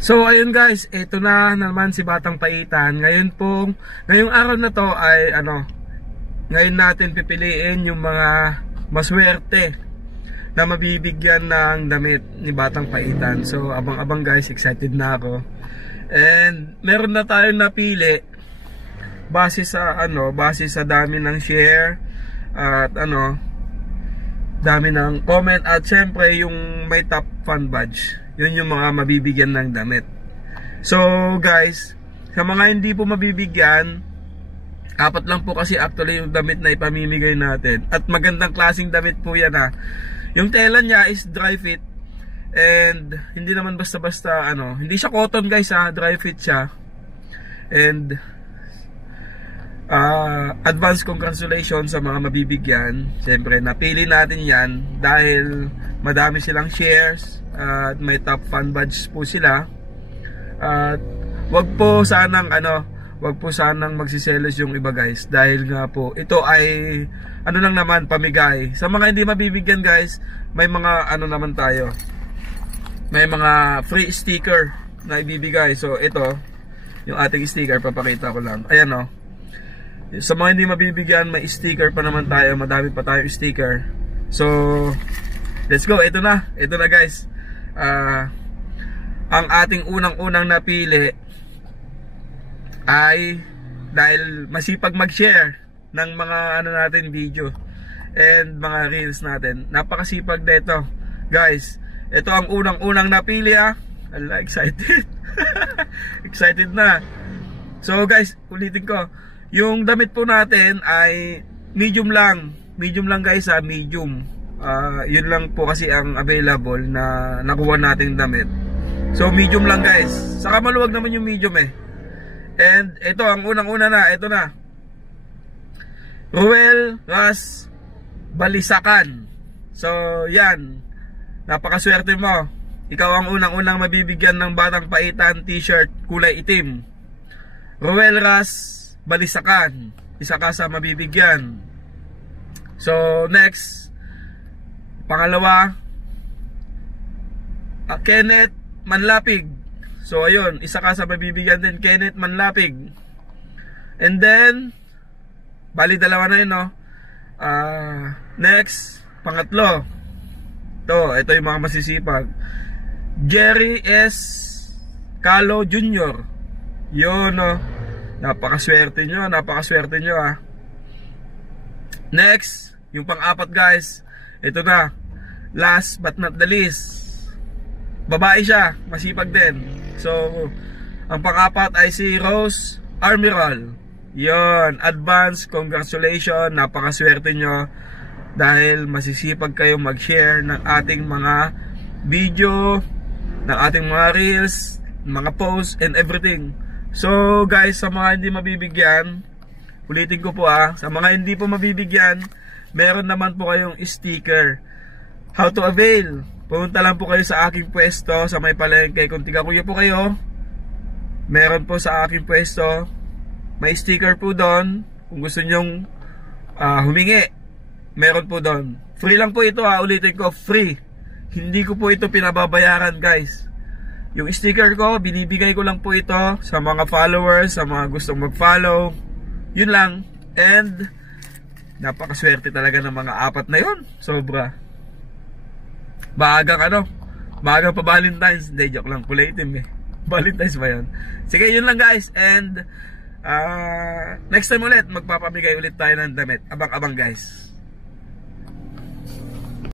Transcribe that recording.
So ayun guys, ito na naman si Batang Paitan. Ngayong araw na to ay ngayon natin pipiliin yung mga maswerte na mabibigyan ng damit ni Batang Paitan. So abang-abang guys, excited na ako. And meron na tayong napili base sa dami ng share at dami ng comment at syempre yung may top fan badge. Yun yung mga mabibigyan ng damit. So guys, sa mga hindi po mabibigyan, 4 lang po kasi actually yung damit na ipamimigay natin. At magandang klaseng damit po yan ha. Yung tela niya is dry fit. And hindi naman basta-basta hindi siya cotton guys ha, dry fit siya. And advance congratulations sa mga mabibigyan. Siyempre napili natin yan dahil madami silang shares at may top fan badge po sila. At wag po sanang magsiselos yung iba guys, dahil nga po ito ay lang naman, pamigay. Sa mga hindi mabibigyan guys, may mga naman tayo, may mga free sticker na ibibigay. So ito yung ating sticker, papakita ko lang. Ayan sa mga hindi mabibigyan, may sticker pa naman tayo, madami pa tayong sticker. So let's go, ito na guys. Ang ating unang napili ay, dahil masipag mag-share ng mga natin video and mga reels natin, napakasipag nito guys. Ito ang unang napili Ala, excited. Excited na. So guys, ulitin ko, yung damit po natin ay medium lang guys medium. Yun lang po kasi ang available na nakuha nating damit. So medium lang guys. Saka maluwag naman yung medium And ito ang unang-una na, ito na. Ruel Ras Balisakan. So yan, napakaswerte mo. Ikaw ang unang-unang mabibigyan ng Batang Paitan t-shirt kulay itim. Ruel Ras Balisakan, isa ka sa mabibigyan. So next, pangalawa, Kenneth Manlapig. So ayun, isa ka sa mabibigyan din, Kenneth Manlapig. And then bali dalawa na yun next, pangatlo, ito yung mga masisipag, Jerry S. Calo Jr. Yun napakaswerte nyo Next, yung pang-apat guys, ito na, last but not the least, babae siya, masipag din. So ang pang-apat ay si Rose Armiral. Yon, advance congratulations, napakaswerte nyo dahil masisipag kayo mag-share ng ating mga video, ng ating mga reels, mga posts and everything. So guys, sa mga hindi mabibigyan, ulitin ko po sa mga hindi po mabibigyan, meron naman po kayong sticker. How to avail? Pumunta lang po kayo sa aking pwesto sa may palengke. Kung tiga-kuya po kayo, meron po sa aking pwesto, may sticker po doon. Kung gusto nyong humingi, meron po doon. Free lang po ito ulitin ko, free. Hindi ko po ito pinababayaran guys. Yung sticker ko, binibigay ko lang po ito sa mga followers, sa mga gustong mag-follow. Yun lang. And napakaswerte talaga ng mga 4 na yun. Sobra. Bagang pa Valentine's. Hindi, joke lang, kulay itim Valentine's ba yun? Sige, yun lang guys. And next time ulit, magpapamigay ulit tayo ng damit. Abang-abang guys.